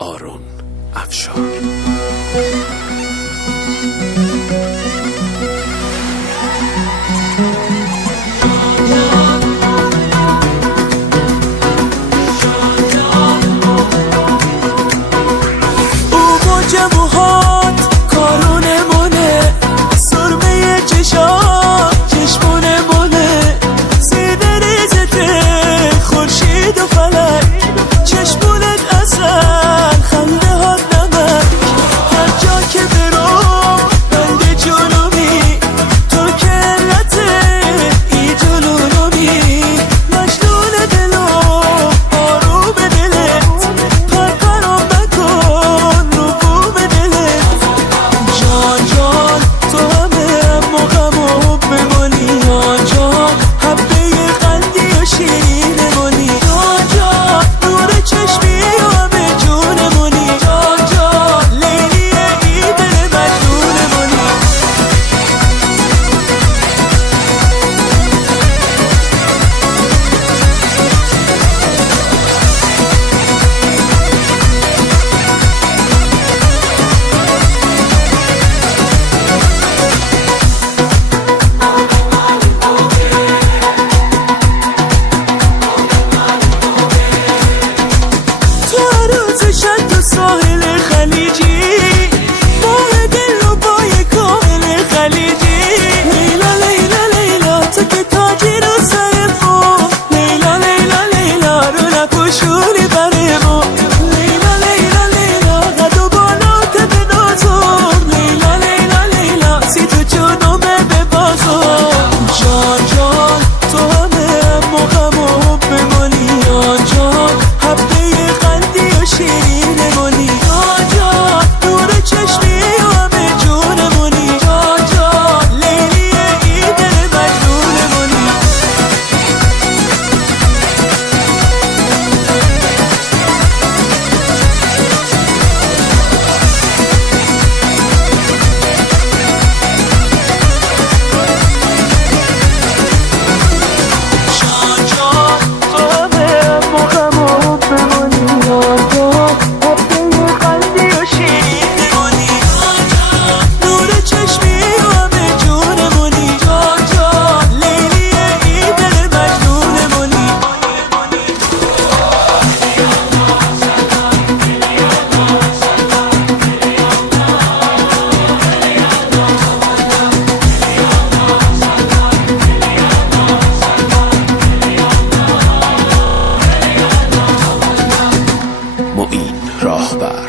آرون افشار. ساحل خلیجی ماه دل رو با یک کاهل خلیجی. لیلا لیلا لیلا تو که تاجی رو سر ما، لیلا لیلا لیلا رو نپوشونی بره ما. لیلا لیلا لیلا قد و بالات به نازم، لیلا لیلا لیلا سی تو جنومه به بازم. جان جان تو همه موقع محب بمانی، جان جان حبه قلبی و شیرین معین راهبر.